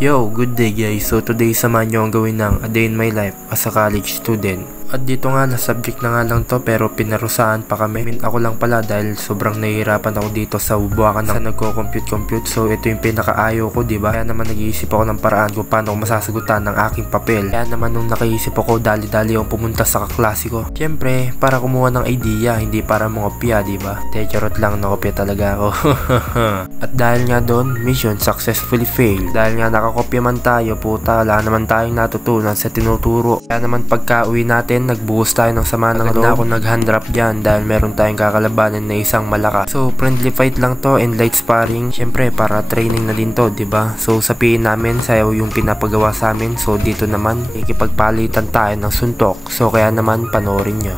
Yo, good day guys. So today samahan nyo ang gawin ng A Day in My Life as a college student. At dito nga na subject na nga lang to pero pinarusaan pa kami. Ako lang pala dahil sobrang nahihirapan ako dito sa buwakan ng nagko-compute. So ito yung pinakaayaw ko, diba? Kaya naman nag-iisip ako ng paraan kung paano ko masasagutan ng aking papel. Kaya naman nung nakaisip ako, dali-dali akong pumunta sa kaklase ko. Siyempre, para kumuha ng idea, hindi para mangopya, diba? Charot lang, nakopya talaga ako. At dahil nga doon, mission successfully failed. Dahil nga nakakopya man tayo, puta, wala naman tayong natutunan sa tinuturo. Kaya naman pagka uwi natin, nagbuhos tayo ng sama ng loob. Ako nag-hand drop dyan dahil meron tayong kakalabanin na isang malakas. So friendly fight lang to and light sparring. Syempre para training na din to, diba? So sabihin namin sayaw yung pinapagawa sa amin. So dito naman ikipagpalitan tayo ng suntok. So kaya naman panoorin nyo.